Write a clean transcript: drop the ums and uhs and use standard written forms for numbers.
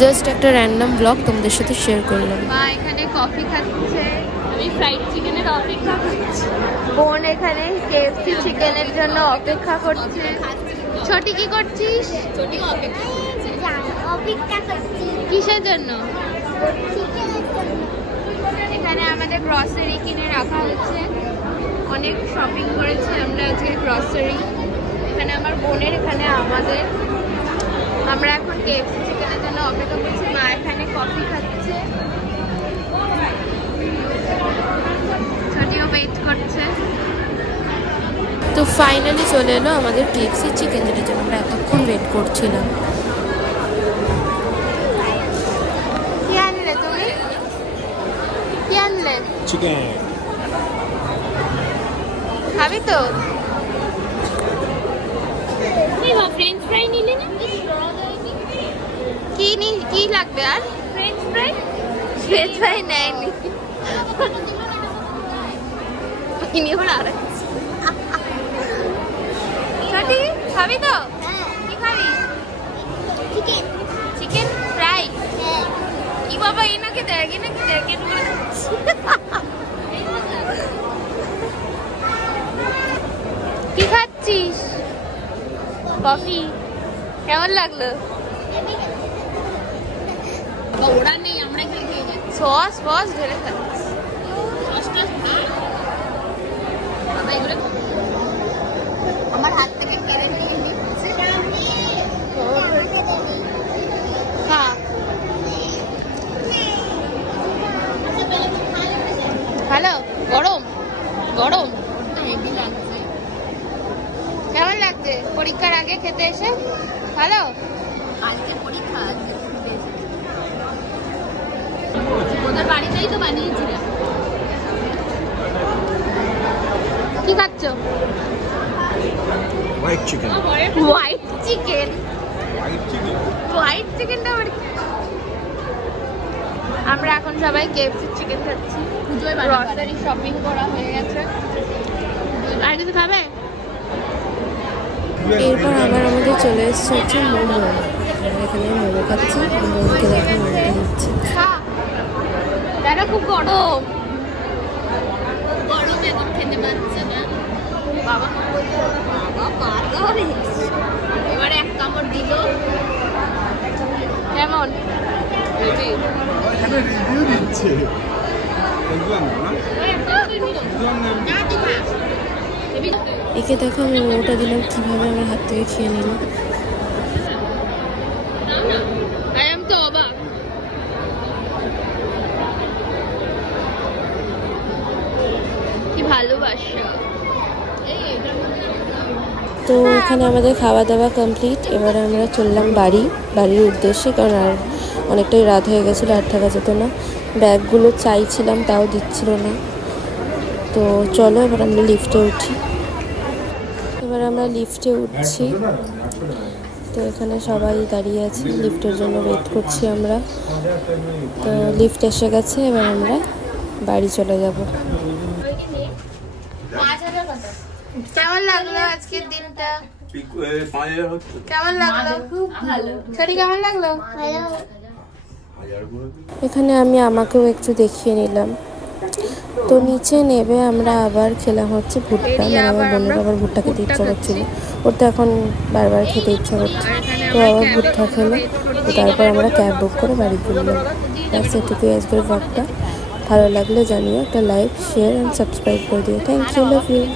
Just একটা random blog তোমাদের সাথে শেয়ার করলাম। মা এখানে কফি খাচ্ছে, আমি ফ্রাইড চিকেনের অপেক্ষা করছি। বোন এখানে কেএফসি চিকেনের জন্য অপেক্ষা করছে। ছোটি কি করছিস? ছোটি অপেক্ষা করছি। কিসের জন্য? এখানে আমাদের গ্রসারি কিনে রাখা হচ্ছে, অনেক শপিং করেছি আমরা আজকে গ্রসারি। এখানে আমার বোনের, এখানে আমাদের। আমরা এখন কেএফসি চিকেনের জন্য অপেক্ষা করছি। মা এখানে কফি খাচ্ছে, ছোটিও ওয়েট করছে। তো ফাইনালি চলে এলো আমাদের কেএফসি চিকেন, যেটার জন্য আমরা এতক্ষণ ওয়েট করছিলাম। কি আনলে তুমি? কি আনলে? চিকেন খাবি তো? ফ্রেঞ্চ ফ্রাই নিলে না? কি লাগবে আর? French fry? ফ্রেঞ্চ ফ্রাই নেয়নি। ছোটি খাবি তো? কি খাবি? চিকেন। Chicken fry? কি বাবা, এনাকে দেখ, এনাকে দেখ, কি খাচ্ছিস? কফি। কেমন লাগলো? ওরা নেই, আমরা খেয়ে যাচ্ছি। সস ফস ঢেলে খাচ্ছি। আমার হাত থেকে কেড়ে নিয়ে নিচ্ছে। ভালো? গরম গরম হেভি লাগছে। কেমন লাগছে পরীক্ষার আগে খেতে এসে? ভালো? কালকে পরীক্ষা, ওদের বাড়িতেই তো বানিয়েছিলাম। কি খাচ্ছ? White chicken. White chicken? White চিকেনটা আমরা এখন সবাই কেএফসি চিকেন খাচ্ছি। গ্রসারি শপিং করা হয়ে গেছে। আর কিছু খাবে? এরপর আবার আমাদের চলে এসছে হচ্ছে মোমো। এখানে মোমো খাচ্ছি, বোনকে দেখে মোমোটা দিচ্ছি। দাদা খুব গরম, গরম এখন খেতে পারছে না। বাবা এবার এক কামড় দিল। কেমন? একে দেখো আমি মোমোটা দিলাম, কিভাবে আমার হাত থেকে খেয়ে নিল। কি ভালোবাসা। তো এখানে আমাদের খাওয়া দাওয়া কমপ্লিট। এবারে আমরা চললাম বাড়ির উদ্দেশ্যে, কারণ আর অনেকটাই রাত হয়ে গেছিলো, আর থাকা যেত না। ব্যাগগুলো চাইছিলাম, তাও দিচ্ছিল না। তো চলো এবার আমরা লিফটে উঠি। এবার আমরা লিফটে উঠছি। তো এখানে সবাই দাঁড়িয়ে আছে, লিফটের জন্য ওয়েট করছি আমরা। তো লিফট এসে গেছে, এবার আমরা বাড়ি চলে যাব। কেমন লাগলো আজকের দিনটা? কেমন লাগলো? খুব ভালো। ছোটি কেমন লাগলো? এখানে আমি আমাকেও একটু দেখিয়ে নিলাম। তো নিচে নেবে আমরা আবার খেলাম হচ্ছে ভুট্টা। মানে আমার বোনের আবার ভুট্টা খেতে ইচ্ছা করছিল, ওর তো এখন বারবার খেতে ইচ্ছা করছে। তো আবার ভুট্টা খেলো। তো তারপর আমরা ক্যাব বুক করে বাড়ি ফিরলাম। ব্যাস এটুকুই আজকের ব্লগটা। ভালো লাগলে জানিও, একটা লাইক, শেয়ার অ্যান্ড সাবস্ক্রাইব করে দিও। Thank you, love you.